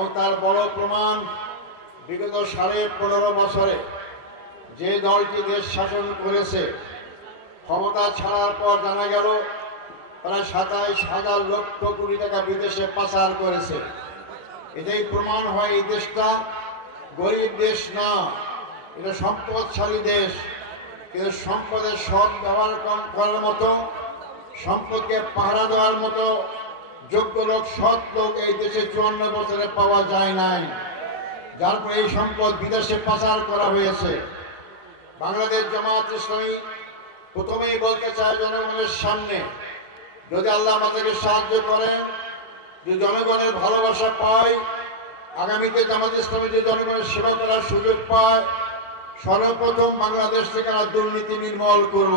এবং তার বড় প্রমাণ বিগত 15.5 বছরে যে দলটি দেশ শাসন করেছে, ক্ষমতা ছাড়ার পর জানা গেল প্রায় 27,000 লক্ষ কোটি টাকা বিদেশে পাচার করেছে। এটাই প্রমাণ হয় এই দেশটা গরিব দেশ না, এটা সম্পদশালী দেশ। কিন্তু সম্পদের সৎ ব্যবহার করার মতো, সম্পদকে পাহারা দেওয়ার মতো যোগ্য লোক, সৎ লোক এই দেশে 54 বছরে পাওয়া যায় নাই, যার ফলে এই সম্পদ বিদেশে পাচার করা হয়েছে। বাংলাদেশ জামাত ইসলামী প্রথমেই বলতে চায় জনগণের সামনে, যদি আল্লাহ আমাদেরকে সাহায্য করেন, যদি জনগণের ভালোবাসা পায়, আগামীতে জামাত ইসলামী যে জনগণের সেবা করার সুযোগ পায়, সর্বপ্রথম বাংলাদেশ থেকে আমরা দুর্নীতি নির্মূল করব।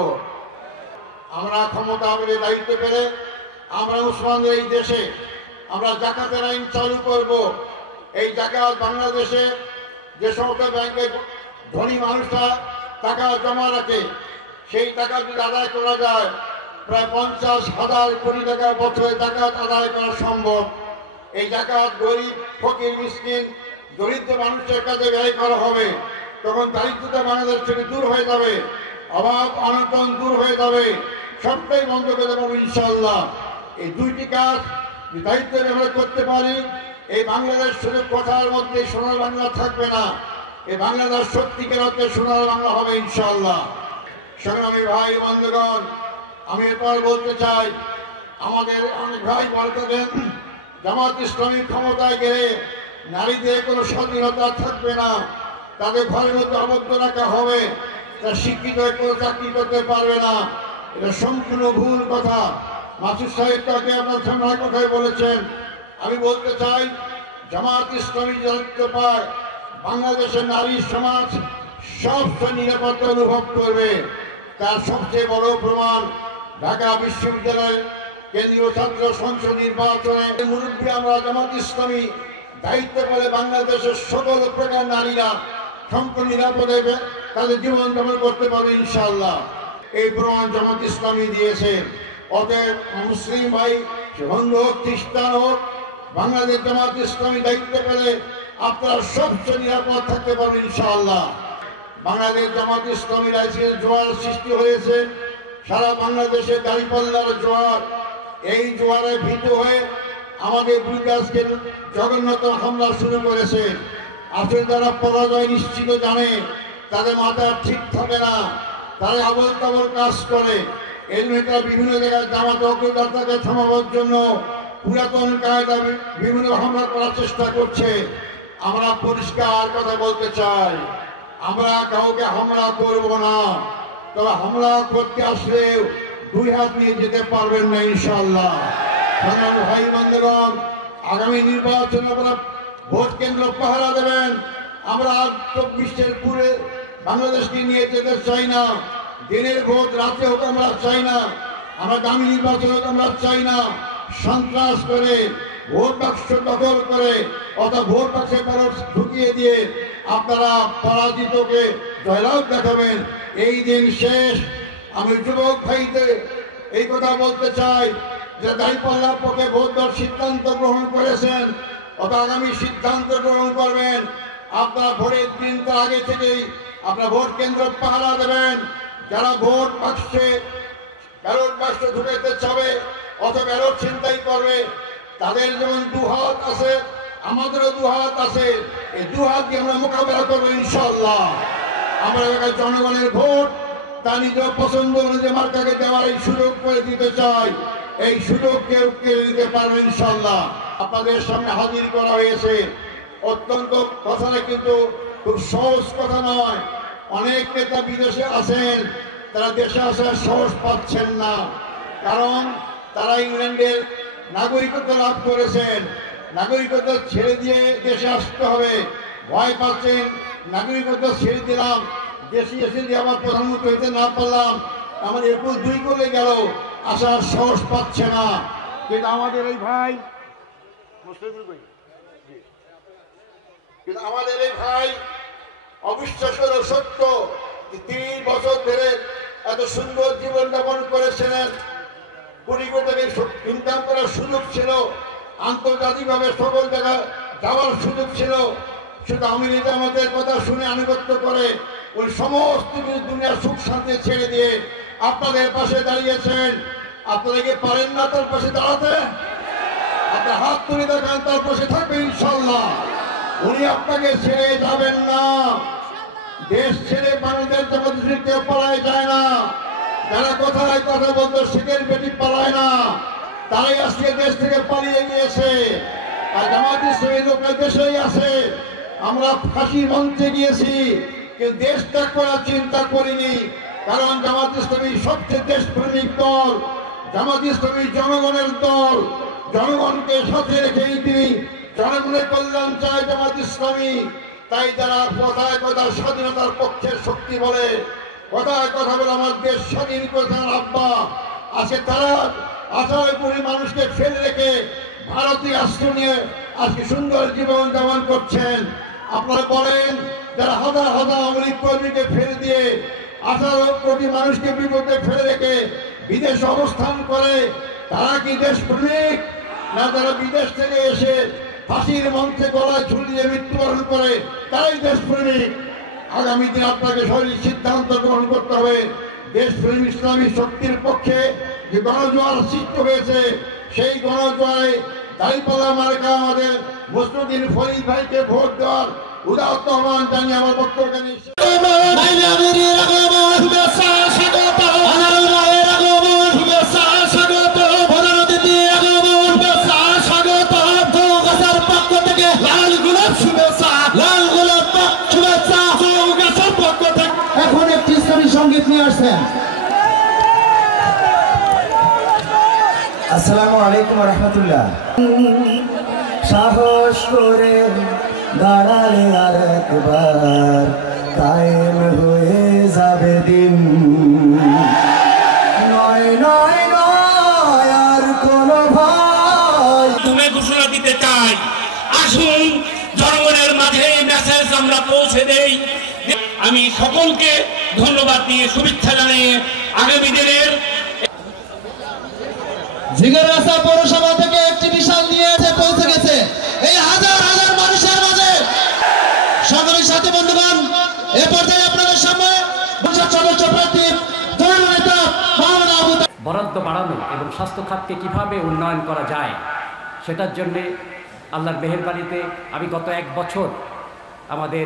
আমরা ক্ষমতা আমাদের দায়িত্ব পেলে আমরা মুসলমানদের এই দেশে আমরা জাকাতের আইন চালু করব। এই জাকাত বাংলাদেশে যে সমস্ত ব্যাংকে ধনী মানুষরা টাকা জমা রাখে, সেই টাকা যদি আদায় করা যায়, প্রায় 50,000 কোটি টাকা বছরে জাকাত আদায় করা সম্ভব। এই জাকাত গরিব, ফকির, মিসকিন, দরিদ্র মানুষের কাছে ব্যয় করা হবে, তখন দারিদ্রতা বাংলাদেশ থেকে দূর হয়ে যাবে, অভাব অনটন দূর হয়ে যাবে, সবটাই বন্ধ করে দেবো ইনশাআল্লাহ। এই দুইটি কাজ দায়িত্ব আমরা করতে পারি, এই বাংলাদেশ শুধু কথার মধ্যে সোনার বাংলা থাকবে না, এই বাংলাদেশ সত্যিকার অর্থে সোনার বাংলা হবে ইনশাআল্লাহ। সংগ্রামী ভাই বন্ধুগণ, আমি এরপর বলতে চাই, আমাদের অনেক ভাই বলতেন জামাত ইসলামী ক্ষমতায় গেলে নারীদের কোনো স্বাধীনতা থাকবে না, তাদের ঘরের মধ্যে আবদ্ধ রাখা হবে, তারা শিক্ষিত হয়ে কোনো চাকরি করতে পারবে না। এটা সম্পূর্ণ ভুল কথা। মাসুদ সাহেব তাকে আপনার সামনে কথাই বলেছেন। আমি বলতে চাই, জামাত ইসলামী দায়িত্ব পায়, বাংলাদেশের নারী সমাজ সবচেয়ে নিরাপত্তা অনুভব করবে। তার সবচেয়ে বড় প্রমাণ ঢাকা বিশ্ববিদ্যালয় কেন্দ্রীয় ছাত্র সংসদ নির্বাচনে মুরব্বী আমরা জামাত ইসলামী দায়িত্ব পেলে বাংলাদেশের সকল প্রকার নারীরা সম্পূর্ণ নিরাপদে তাদের জীবন যাপন করতে পারবে ইনশাআল্লাহ। এই প্রমাণ জামাত ইসলামী দিয়েছে। অতএব মুসলিম ভাই, হিন্দু হোক, খ্রিস্টান হোক, বাংলাদেশ জামাত ইসলামী দায়িত্ব পেলে আপনারা সবচেয়ে নিরাপদ থাকতে পারবেন ইনশাআল্লাহ। বাংলাদেশ জামাত ইসলামীর আজকে জোয়ার সৃষ্টি হয়েছে, সারা বাংলাদেশে দাঁড়িপাল্লার জোয়ার। এই জোয়ারে ভীত হয়ে আমাদের বিরুদ্ধে আজকে জঘন্যতম হামলা শুরু করেছে। আসলে যারা পরাজয় নিশ্চিত জানে, তাদের মাথা ঠিক থাকে না, তারা আবল তাবল কাজ করে। এর মেয়েরা বিভিন্ন জায়গায় জামাত অগ্রযাত্রাকে থামাবার জন্য পুরাতন কায়দা বিভিন্ন হামলা করার চেষ্টা করছে। আমরা পরিষ্কার কথা বলতে চাই, আমরা কাউকে হামলা করব না, তবে হামলা করতে আসলেও 2 হাত নিয়ে যেতে পারবেন না ইনশাআল্লাহ। ভাই বন্ধুগণ, আগামী নির্বাচনে আপনারা ভোট কেন্দ্র পাহারা দেবেন। আমরা 24 পুরে বাংলাদেশকে নিয়ে যেতে চাই না। দিনের ভোট রাতে হোক আমরা চাই না, আমরা দামি নির্বাচন হোক আমরা চাই না। সন্ত্রাস করে, ভোট বাক্স দখল করে, অথবা ভোট বাক্সে ব্যালট ঢুকিয়ে দিয়ে আপনারা পরাজিতকে জয়লাভ দেখাবেন, এই দিন শেষ। আমি যুবক ভাইদের এই কথা বলতে চাই যে দাঁড়িপাল্লার পক্ষে ভোট দেওয়ার সিদ্ধান্ত গ্রহণ করেছেন, অথবা আগামী সিদ্ধান্ত গ্রহণ করবেন। আপনারা ভোটের দিন তার আগে থেকেই আপনারা ভোট কেন্দ্র পাহারা দেবেন। যারা ভোট বাক্সে ব্যালট বাক্স ঢুকাইতে চাবে অথবা ব্যালট ছিনতাই করবে, তাদের যেমন 2 হাত আছে, আমাদেরও 2 হাত আছে। এই 2 হাত দিয়ে আমরা মোকাবেলা করবো ইনশাআল্লাহ। আমরা এলাকার জনগণের ভোট তা নিজের পছন্দ অনুযায়ী মার্কাকে দেওয়ার এই সুযোগ করে দিতে চাই। এই সুযোগ কেউ কেড়ে দিতে পারবে ইনশাআল্লাহ। আপনাদের সামনে হাজির করা হয়েছে। অত্যন্ত কথাটা কিন্তু খুব সহজ কথা নয়। অনেক নেতা বিদেশে আছেন, তারা দেশে আসার সাহস পাচ্ছেন না, কারণ তারা ইংল্যান্ডের নাগরিকত্ব লাভ করেছেন। নাগরিকত্ব ছেড়ে দিয়ে দেশে আসতে হবে, ভয় পাচ্ছেন। নাগরিকত্ব ছেড়ে দিলাম, দেশে এসে দিয়ে আবার প্রধানমন্ত্রী হইতে না পারলাম, আমার 21-2 করে গেল, আসার সাহস পাচ্ছে না। কিন্তু আমাদের এই ভাই অবিশ্বাস্য সত্য, 30 বছর ধরে এত সুন্দর জীবন যাপন করেছিলেন। কোটি কোটি টাকা ইনকাম করার সুযোগ ছিল, আন্তর্জাতিকভাবে সকল জায়গায় যাওয়ার সুযোগ ছিল, শুধু আমির জামাতের কথা শুনে আনুগত্য করে ওই সমস্ত দুনিয়ার সুখ শান্তি ছেড়ে দিয়ে আপনাদের পাশে দাঁড়িয়েছেন। আপনারা কি পারেন না তার পাশে দাঁড়াতে? আপনার হাত তুলে দেখান, তার পাশে থাকবেন ইনশাল্লাহ। উনি আপনাকে ছেড়ে যাবেন না। দেশ ছেড়ে বাংলাদেশ জামাত কেউ পালায় যায় না। যারা কথায় কথা বলতো শেখের বেটি পালায় না, তারাই আজকে দেশ থেকে পালিয়ে গিয়েছে। আর জামাত ইসলামী লোকের দেশেই আছে। আমরা ফাঁসির মঞ্চে গিয়েছি, কিন্তু দেশ ত্যাগ করার চিন্তা করিনি, কারণ জামাত ইসলামী সবচেয়ে দেশপ্রেমিক দল। জামাত ইসলামী জনগণের দল। জনগণকে সাথে রেখেই তিনি জনগণের কল্যাণ চায় জামাত ইসলামী। তাই যারা কথায় কথা স্বাধীনতার পক্ষের শক্তি বলে, কথায় কথা বলে আমার দেশ স্বাধীন করেছেন আব্বা, আজকে তারা 18 কোটি মানুষকে ফেলে রেখে ভারতীয় আশ্রয় নিয়ে আজকে সুন্দর জীবন যাপন করছেন। আপনারা বলেন, যারা হাজার হাজার আওয়ামী কর্মীকে ফেলে দিয়ে 18 কোটি মানুষকে বিপদে ফেলে রেখে বিদেশে অবস্থান করে, তারা কি দেশপ্রেমিক? না যারা বিদেশ থেকে এসে ফাঁসির মঞ্চে গলায় ঝুলিয়ে মৃত্যুবরণ করে তারাই দেশপ্রেমিক? আগামী দিন আপনাকে সঠিক সিদ্ধান্ত গ্রহণ করতে হবে। দেশপ্রেমী ইসলামী শক্তির পক্ষে যে গণজোয়ার সৃষ্টি হয়েছে, সেই গণজোয়ারে দাঁড়িপাল্লা মার্কা আমাদের মুসলিউদ্দিন ফরিদ ভাইকে ভোট দেওয়ার উদাত্ত আহ্বান জানিয়ে আমার বক্তব্য এখন একটি ইসলামী সঙ্গীত নিয়ে আসছেন। আসসালামু আলাইকুম ওয়া রাহমাতুল্লাহ। সাহস করে দাঁড়ালে আর একবার কায়েম হয়ে যাবে দিন। নয় নয় নয় আর কোন ভয়। তুমি ঘোষণা দিতে চাই, আসুন জনগণের মাঝে মেসেজ আমরা পৌঁছে দেই। আমি সকলকে ধন্যবাদ দিয়ে শুভেচ্ছা জানিয়ে আগামী দিনের জিগরগাছা পৌরসভা থেকে একটি বিশাল নিয়ে এসে পৌঁছে গেছে এই হাজার হাজার মানুষের মাঝে। সংগ্রামী সাথী বন্ধুগণ, এ পর্যায়ে আপনাদের সামনে সদস্য প্রার্থী জননেতা মাওলানা আবু বরাদ্দ বাড়ানো এবং স্বাস্থ্য খাতকে কিভাবে উন্নয়ন করা যায় সেটার জন্যে আল্লাহর মেহেরবানিতে আমি গত 1 বছর আমাদের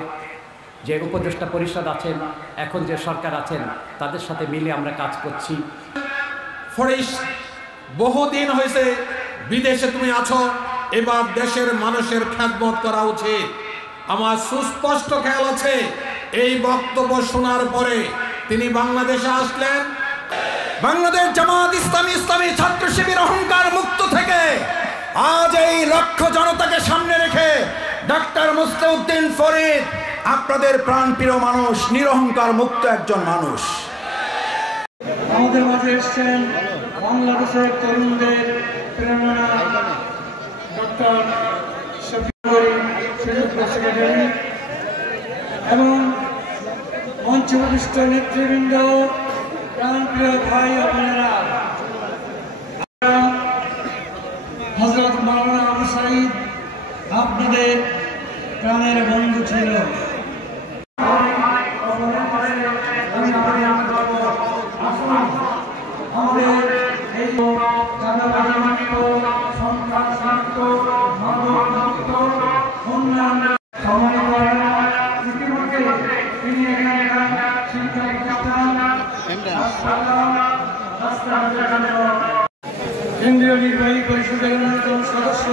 যে উপদেষ্টা পরিষদ আছেন, এখন যে সরকার আছেন, তাদের সাথে মিলে আমরা কাজ করছি। ফরিস, বহুদিন হয়েছে বিদেশে তুমি আছো, এবার দেশের মানুষের খেদমত করা উচিত। আমার সুস্পষ্ট খেয়াল আছে, এই বক্তব্য শোনার পরে তিনি বাংলাদেশে আসলেন। বাংলাদেশ জামাত ইসলামী ইসলামী ছাত্র শিবির অহংকার মুক্ত থেকে আজ এই লক্ষ জনতাকে সামনে রেখে ডাক্তার মুসলিউদ্দিন ফরিদ আপনাদের প্রাণপ্রিয় মানুষ, নিরহংকার মুক্ত একজন মানুষ। আমাদের মাঝে এসছেন বাংলাদেশের তরুণদের প্রেরণা ডক্টর সেক্রেটারি এবং মঞ্চবিষ্ট নেতৃবৃন্দ, প্রাণপ্রিয় ভাই ও বোনেরা, হযরত মাওলানা আবু সাঈদ আপনাদের প্রাণের বন্ধু ছিল। আমাদের এই চাঁদাবাজিমুক্ত, সন্ত্রাসমুক্ত, মাদকমুক্ত উন্নয়ন ইতিমধ্যে তিনি এখানকার শিক্ষা প্রতিষ্ঠান কেন্দ্রীয় নির্বাহী পরিষদের অন্যতম সদস্য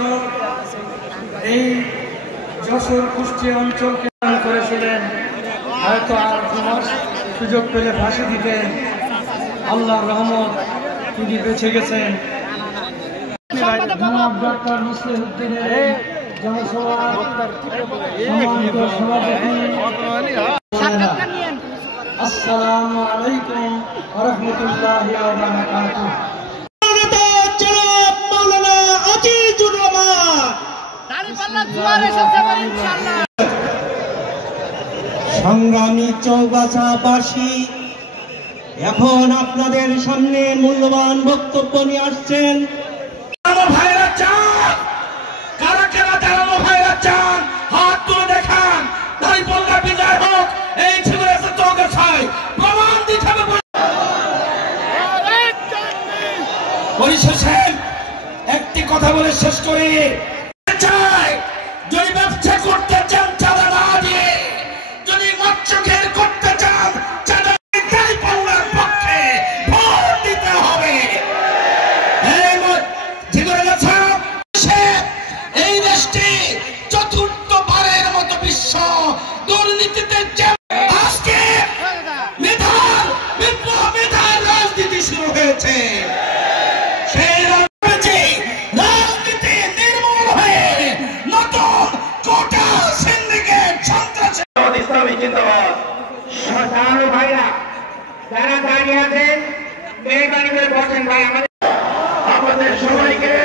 এই যশোর কুষ্টিয়া অঞ্চলকে করেছিলেন। হয়তো আর 2 মাস সুযোগ পেলে ফাঁসি দিতেন। আল্লাহর রহমত, তিনি বেঁচে গেছেন। জনাব ডক্টর মুসলিউদ্দিনের এই জনসভার সম্মানিত সভাপতি, আসসালামু আলাইকুম ওয়া রাহমাতুল্লাহি ওয়া বারাকাতুহু। সংগ্রামী চৌগাছাবাসী, এখন আপনাদের সামনে মূল্যবান বক্তব্য নিয়ে আসছেন ভাইরা চান, কারা কারা দাঁড়ানো ভাইরা চান। এসেছেন, একটি কথা বলে শেষ করি। চাই যদি ব্যবসা করতে চান চাঁদা না দিয়ে, যদি মৎস্যঘের করতে চান চাঁদা পাল্লার পক্ষে ভোট দিতে হবে। এই দেশটি চতুর্থবারের মতো বিশ্ব দুর্নীতিতে আজকে মেধার রাজনীতি শুরু হয়েছে। সেই রাজনীতি নির্মূল হয়ে নতুন কোটা সিন্ডিকেট সন্ত্রাসী ইসলামী জিন্দাবাদ। ভাইরা যারা দাঁড়িয়ে আছেন মেহরবানি করে বসেন ভাই। আমাদের সবাইকে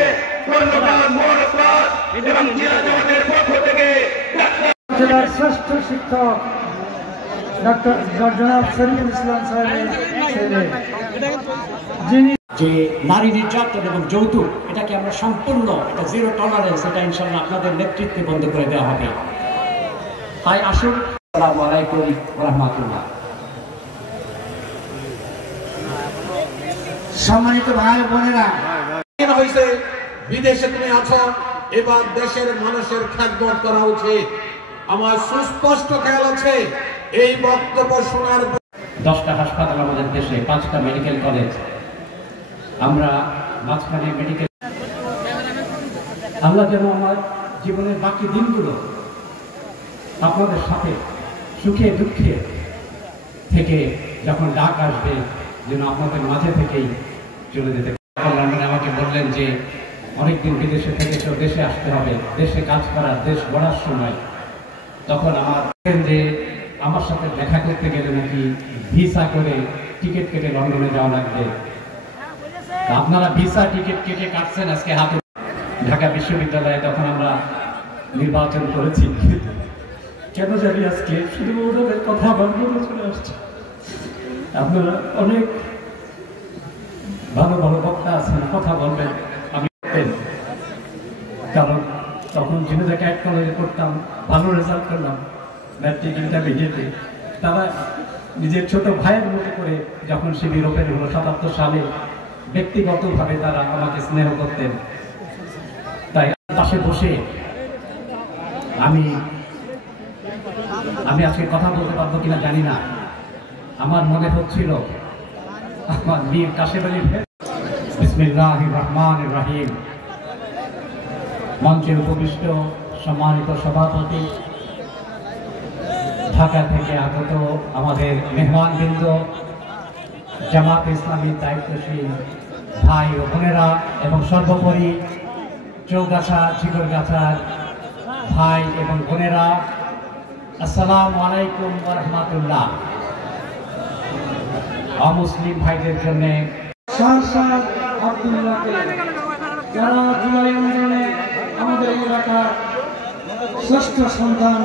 ধন্যবাদ, মোবারকবাদ এবং জেলা জামাতের পক্ষ থেকে জেলার শ্রেষ্ঠ শিক্ষক ডক্টর জনাব শরীফুল ইসলাম সাহেবের ছেলে, যিনি যে নারী নির্যাতন এবং যৌতুক এটাকে আমরা সম্পূর্ণ এটা জিরো টলারেন্স, এটা ইনশাল্লাহ আপনাদের নেতৃত্বে বন্ধ করে দেওয়া হবে। তাই আসুন। আসসালামু আলাইকুম ওয়া রাহমাতুল্লাহ। সম্মানিত ভাই বোনেরা, হয়েছে বিদেশে তুমি আছো, এবার দেশের মানুষের খেদমত করা উচিত। আমার সুস্পষ্ট খেয়াল আছে এই বক্তব্য শোনার 10টা হাসপাতাল আমাদের দেশে, 5টা মেডিকেল কলেজ, আমরা মাঝখানে মেডিকেল। আল্লাহ যেন আমার জীবনের বাকি দিনগুলো আপনাদের সাথে সুখে দুঃখে থেকে যখন ডাক আসবে যেন আপনাদের মাঝে থেকেই চলে যেতে। আমাকে বললেন যে অনেকদিন বিদেশে থেকেছ, দেশে আসতে হবে, দেশে কাজ করার, দেশ গড়ার সময়। তখন আমার যে আমার সাথে দেখা করতে গেলে নাকি ভিসা করে টিকিট কেটে লন্ডনে যাওয়া লাগবে। আপনারা ভিসা টিকিট কেটে কাটছেন আজকে হাতে। ঢাকা বিশ্ববিদ্যালয়ে তখন আমরা নির্বাচন করেছি, কেন জানি আজকে শুধু ওদের কথা আমার মনে চলে আসছে। আপনারা অনেক ভালো ভালো বক্তা আছেন, কথা বলবেন, আমি কারণ তখন জিনেদাকে এক কলেজে পড়তাম, ভালো রেজাল্ট করলাম ম্যাট্রিক ইন্টারমিডিয়েটে। তারা নিজের ছোট ভাইয়ের মতো করে যখন শিবির ওপেন হলো 77 সালে, ব্যক্তিগতভাবে তারা আমাকে স্নেহ করতেন। তাই পাশে বসে আমি আজকে কথা বলতে পারবো কিনা জানি না, আমার মনে হচ্ছিল আমার মীর কাশেম আলী। বিসমিল্লাহির রহমানির রহিম। মঞ্চে উপবিষ্ট সম্মানিত সভাপতি, ঢাকা থেকে আগত আমাদের মেহমানবৃন্দ, জামাত ইসলামীর দায়িত্বশীল ভাই ও বোনেরা এবং সর্বোপরি চৌগাছা ঝিকরগাছার ভাই এবং বোনেরা, আসসালামু আলাইকুম ওয়া রাহমাতুল্লাহ। অমুসলিম ভাইদের জন্য শাহসাদ আব্দুল্লাহকে, যারা জুলাই আন্দোলনে আমাদের এলাকার শ্রেষ্ঠ সন্তান